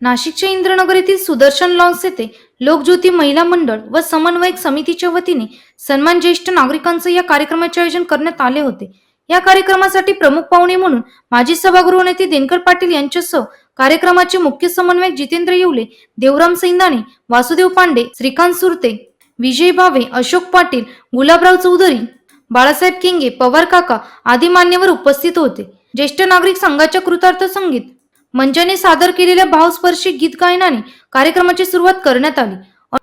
नाशिकच्या इंद्रनगर येथील सुदर्शन लॉन्स येथे लोकज्योती महिला मंडळ व समन्वयक समितीच्या वतीने सन्मान ज्येष्ठ नागरिकांचं या कार्यक्रमाचे आयोजन करण्यात आले होते. या कार्यक्रमासाठी प्रमुख पाहुणे म्हणून माजी सभागृह नेते दिनकर पाटील यांच्यासह कार्यक्रमाचे मुख्य समन्वयक जितेंद्र येवले देवराम सैंदाणे वासुदेव पांडे श्रीकांत सुरते विजय भावे अशोक पाटील गुलाबराव चौधरी बाळासाहेब किंगे पवार काका आदी मान्यवर उपस्थित होते. ज्येष्ठ नागरिक संघाच्या कृतार्थ संगीत मंचाने सादर केलेल्या भावस्पर्शी गीत गायनाने कार्यक्रमाची सुरुवात करण्यात आली.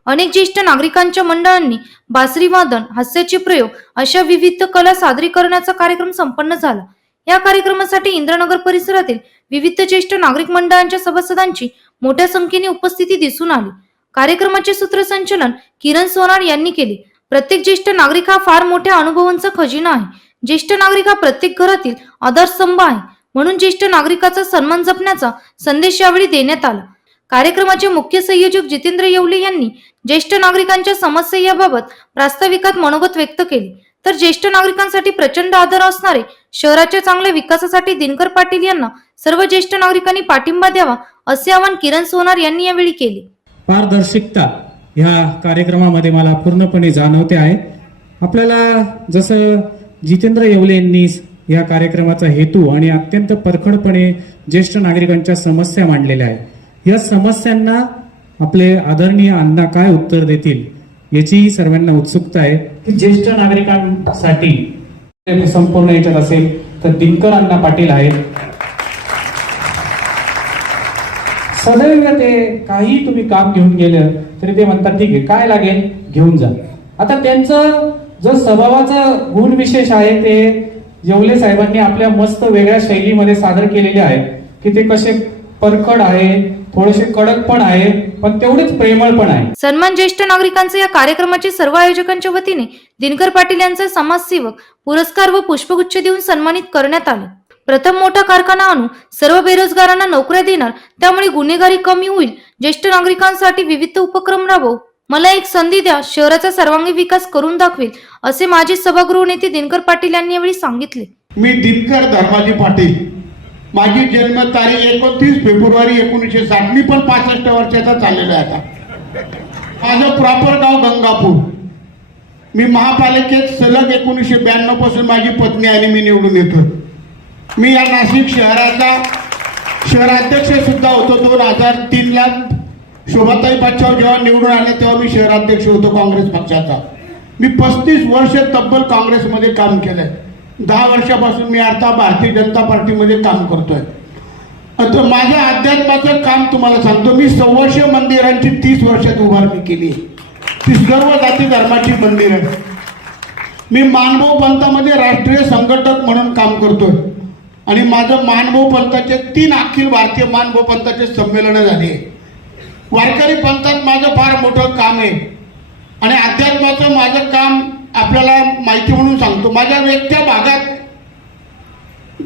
अनेक ज्येष्ठ नागरिकांच्या मंडळांनी बासरी वादन हास्याचे प्रयोग अशा विविध कला सादरीकरणाचा कार्यक्रम संपन्न झाला. या कार्यक्रमासाठी इंद्रनगर परिसरातील विविध ज्येष्ठ नागरिक मंडळांच्या सभासदांची मोठ्या संख्येने उपस्थिती दिसून आली. कार्यक्रमाचे सूत्रसंचलन किरण सोनार यांनी केले. प्रत्येक ज्येष्ठ नागरिक हा फार मोठ्या अनुभवांचा खजिना आहे. ज्येष्ठ नागरिक हा प्रत्येक घरातील आधारस्तंभ आहे. म्हणून ज्येष्ठ नागरिकाचा सन्मान जपण्याचा संदेश यावेळी देण्यात आला. कार्यक्रमाचे मुख्य संयोजक जितेंद्र येवले यांनी ज्येष्ठ नागरिकांच्या समस्या याबाबत प्रास्ताविकात मनोगत व्यक्त केले. तर ज्येष्ठ नागरिकांसाठी प्रचंड आदर असणारे शहराच्या चांगल्या विकासासाठी दिनकर पाटील यांना सर्व ज्येष्ठ नागरिकांनी पाठिंबा द्यावा असे आवाहन किरण सोनार यांनी यावेळी केले. पारदर्शकता ह्या कार्यक्रमामध्ये मला पूर्णपणे जाणवते आहे. आपल्याला जसं जितेंद्र येवले यांनी या कार्यक्रमाचा हेतू आणि अत्यंत परखडपणे ज्येष्ठ नागरिकांच्या समस्या मांडलेल्या आहेत. या समस्यांना आपले आदरणीय अण्णा काय उत्तर देतील याचीही सर्वांना उत्सुकता आहे की ज्येष्ठ नागरिकांसाठी संपूर्ण याच्यात असेल तर दिनकर अण्णा पाटील आहेत. सदैव ते काही तुम्ही काम घेऊन गेलं तरी ते म्हणतात ठीक आहे काय लागेल? घेऊन जा. आता त्यांचं जो स्वभावाचा गुण विशेष आहे ते येवले साहेबांनी आपल्या मस्त वेगळ्या शैलीमध्ये सादर केलेले आहे की ते कसे परखड आहे थोडेसे कडक पण आहे पण तेवढेच प्रेमळ पण आहे. सन्मान ज्येष्ठ नागरिकांचे या कार्यक्रमाचे सर्व आयोजकांच्या वतीने दिनकर पाटील यांचा समाजसेवक पुरस्कार व पुष्पगुच्छ देऊन सन्मानित करण्यात आले. प्रथम मोठा कारखाना आणून सर्व बेरोजगारांना नोकऱ्या देणार त्यामुळे गुन्हेगारी कमी होईल. ज्येष्ठ नागरिकांसाठी विविध उपक्रम राबवू. मला एक संधी द्या शहराचा सर्वांगीण विकास करून दाखवेल असे माझे सभागृह नेते दिनकर पाटील यांनी यावेळी सांगितले. मी दिनकर धर्माजी पाटील. माझी जन्मतारीख एकोणतीस फेब्रुवारी एकोणीसशे साठ. मी पण पासष्ट वर्षाचा चाललेला आहे आता. माझं प्रॉपर गाव गंगापूर. मी महापालिकेत सलग एकोणीसशे ब्याण्णवपासून माझी पत्नी आणि मी निवडून येतो मी या नाशिक शहराचा शहराध्यक्ष सुद्धा होतो. दोन हजार तीनला शोभाताई बादशाह जेव्हा निवडून आले तेव्हा मी शहराध्यक्ष होतो काँग्रेस पक्षाचा. मी पस्तीस वर्ष तब्बल काँग्रेसमध्ये काम केलं आहे दहा वर्षापासून मी आता भारतीय जनता पार्टीमध्ये काम करतोय. आता माझ्या अध्यात्माचं काम तुम्हाला सांगतो. मी सव्वाशे मंदिरांची तीस वर्षात उभारणी केली. ती सर्व जाती धर्माची मंदिरं मी मानभाऊ पंथामध्ये राष्ट्रीय संघटक म्हणून काम करतोय. आणि माझं मानभाऊ पंथाचे तीन अखिल भारतीय मानभाऊ पंथाचे संमेलनं झाली. आहे वारकरी पंथात माझं फार मोठं काम आहे. आणि अध्यात्माचं माझं काम आपल्याला माहिती म्हणून सांगतो. माझ्या व्यक्त्या भागात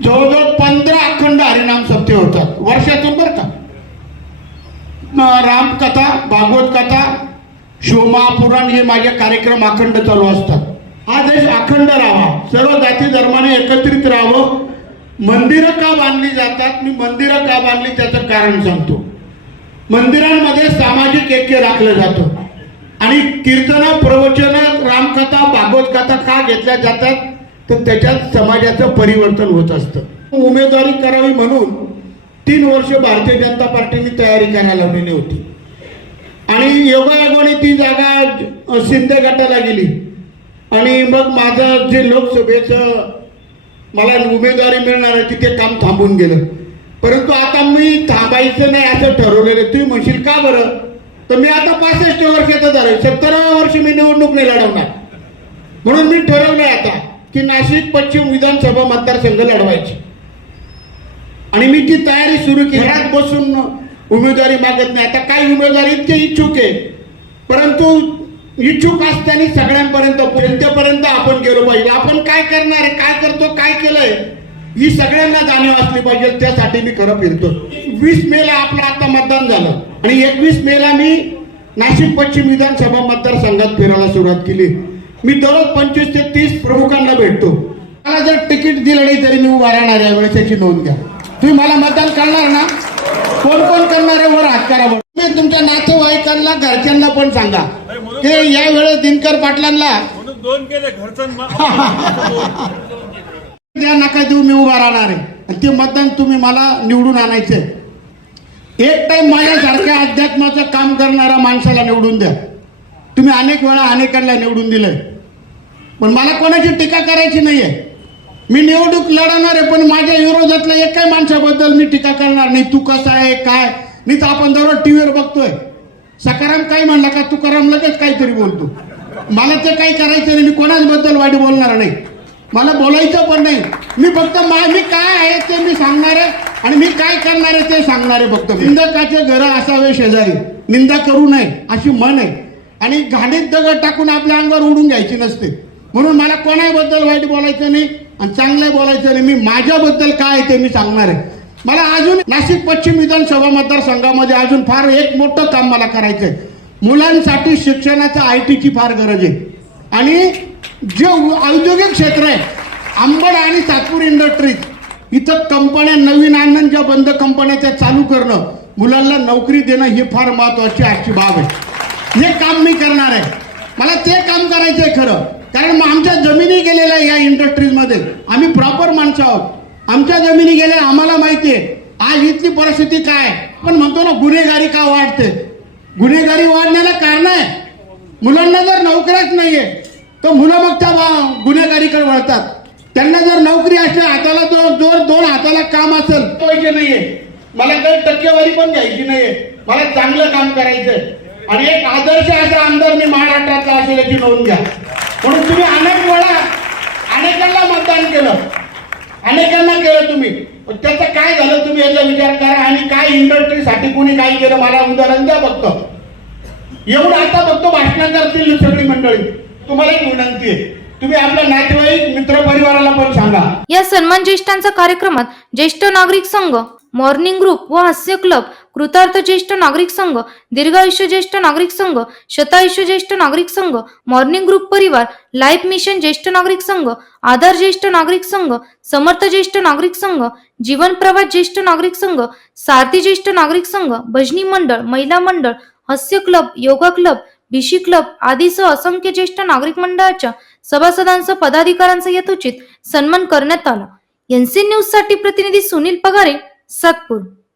जवळजवळ पंधरा अखंड हरिनाम सप्ते होतात. वर्षातून बरं का? रामकथा भागवत कथा शिवमहापुराण हे माझे कार्यक्रम अखंड चालू असतात. हा देश अखंड राहावा. सर्व जाती धर्माने एकत्रित राहावं. मंदिरं का बांधली जातात? मी मंदिरं का बांधली त्याचं कारण सांगतो. मंदिरांमध्ये सामाजिक ऐक्य राखलं जातं. आणि कीर्तन प्रवचन रामकथा भागवत कथा का घेतल्या जातात? तर त्याच्यात समाजाचं परिवर्तन होत असतं. उमेदवारी करावी म्हणून तीन वर्ष भारतीय जनता पार्टीने तयारी करायला लावलेली होती. आणि योगायोगाने ती जागा अ, शिंदे गटाला गेली. आणि मग माझं जे लोकसभेचं मला उमेदवारी मिळणार आहे तिथे काम थांबून गेलं. परंतु आता मी थांबायचं नाही असं ठरवलेलं. तुम्ही म्हणशील का बरं? तर मी आता पासष्ट वर्षाचा झालो सत्तराव्या वर्षी मी निवडणूक नाही लढवणार. म्हणून मी ठरवलंय आता की नाशिक पश्चिम विधानसभा मतदारसंघ लढवायची. आणि मी ती तयारी सुरू केली घरात बसून उमेदवारी मागत नाही. आता काही उमेदवार इतके इच्छुक आहे. परंतु इच्छुक असताना सगळ्यांपर्यंत जनतेपर्यंत आपण गेलो पाहिजे. आपण काय करणार आहे? काय करतो? काय केलंय? ही सगळ्यांना जाणीव असली पाहिजे त्यासाठी मी खरं फिरतो. वीस मे ला आपलं आता मतदान झालं. आणि एकवीस मे ला मी नाशिक पश्चिम विधानसभा मतदारसंघात फिरायला सुरुवात केली. मी दररोज पंचवीस ते तीस प्रमुखांना भेटतो. मला जर तिकीट दिलं नाही तरी मी उभा राहणार या वेळेस याची नोंद घ्या. तुम्ही मला मतदान करणार ना? कोण कोण करणार आहे वर हात करा. तुम्ही तुमच्या नातेवाईकांना घरच्यांना पण सांगा. की या वेळेस दिनकर पाटलांना दोन केले घरचं द्या त्या नका देऊ मी उभा राहणार आहे. आणि ते मतदान तुम्ही मला निवडून आणायचे एक टाइम माझ्यासारख्या अध्यात्माचं काम करणाऱ्या माणसाला निवडून द्या. तुम्ही अनेक वेळा अनेकांना निवडून दिलंय. पण मला कोणाची टीका करायची नाहीये. मी निवडणूक लढवणार आहे पण माझ्या विरोधातल्या एकाही माणसाबद्दल मी टीका करणार नाही. तू कसा आहे काय? नाही तर आपण दररोज टीव्हीवर बघतोय. सकाराम काही म्हणला का तुकाराम लगेच काहीतरी बोलतो. मला ते काही करायचं नाही मी कोणाच बद्दल वाईट बोलणार नाही. मला बोलायचं पण नाही. मी फक्त मा- मी काय आहे ते मी सांगणार आहे आणि मी काय करणार आहे ते सांगणार आहे फक्त. निंदकाचे घर असावे शेजारी. निंदा करू नये अशी मन आहे. आणि घाणीत दगड टाकून आपल्या अंगावर उडून घ्यायची नसते. म्हणून मला कोणाबद्दल वाईट बोलायचं नाही आणि चांगलं बोलायचं नाही. मी माझ्याबद्दल काय आहे ते मी सांगणार आहे. मला अजून नाशिक पश्चिम विधानसभा मतदारसंघामध्ये अजून फार एक मोठं काम मला करायचं आहे मुलांसाठी शिक्षणाच्या आय टीची फार गरज आहे. आणि जे औद्योगिक क्षेत्र आहे आंबड आणि सातपूर इंडस्ट्रीज इथं कंपन्या नवीन आणणं ज्या बंद कंपन्या त्या चालू करणं मुलांना नोकरी देणं ही फार महत्वाची आजची बाब आहे. हे काम मी करणार आहे. मला ते काम करायचं आहे खरं. कारण मग आमच्या जमिनी गेलेल्या या इंडस्ट्रीजमध्ये आम्ही प्रॉपर माणसं आहोत. आमच्या जमिनी गेल्या आम्हाला माहिती आहे. आज इथली परिस्थिती काय पण म्हणतो ना गुन्हेगारी का वाढते? गुन्हेगारी वाढण्याला कारण आहे. मुलांना जर नोकऱ्याच नाहीये तर मुलं मग त्या गुन्हेगारीकडे वळतात. त्यांना जर नोकरी असेल हाताला जो जोर दोन हाताला काम असेल पाहिजे नाहीये. मला काही टक्केवारी पण घ्यायची नाहीये. मला चांगलं काम करायचंय. आणि एक आदर्श असा आमदार मी महाराष्ट्राचा असेल याची नोंद घ्या. म्हणून तुम्ही अनेक वेळा अनेकांना मतदान केलं. अनेकांना केलं तुम्ही. त्याचं काय झालं तुम्ही याचा विचार करा. आणि काय इंडस्ट्रीसाठी कोणी काय केलं? मला उदाहरण द्या बघतो एवढं आता बघतो भाषण करतील सगळी मंडळी. तुम्हाला एक विनंती आहे. तुम्ही आपल्या नातेवाईक मित्र परिवाराला पण सांगा. या सन्मान ज्येष्ठांच्या कार्यक्रमात ज्येष्ठ नागरिक संघ मॉर्निंग ग्रुप व हास्य क्लब कृतार्थ ज्येष्ठ नागरिक संघ दीर्घायुष्य ज्येष्ठ नागरिक संघ शतायुष्य ज्येष्ठ नागरिक संघ मॉर्निंग ग्रुप परिवार लाईफ मिशन ज्येष्ठ नागरिक संघ आधार ज्येष्ठ नागरिक संघ समर्थ ज्येष्ठ नागरिक संघ जीवन प्रवास ज्येष्ठ नागरिक संघ सारथी ज्येष्ठ नागरिक संघ भजनी मंडळ महिला मंडळ हास्य क्लब योगा क्लब बिशी क्लब आदीसह असंख्य ज्येष्ठ नागरिक मंडळाच्या सभासदांसह पदाधिकाऱ्यांचा यथोचित सन्मान करण्यात आला. एनसी न्यूजसाठी प्रतिनिधी सुनील पगारे सातपूर.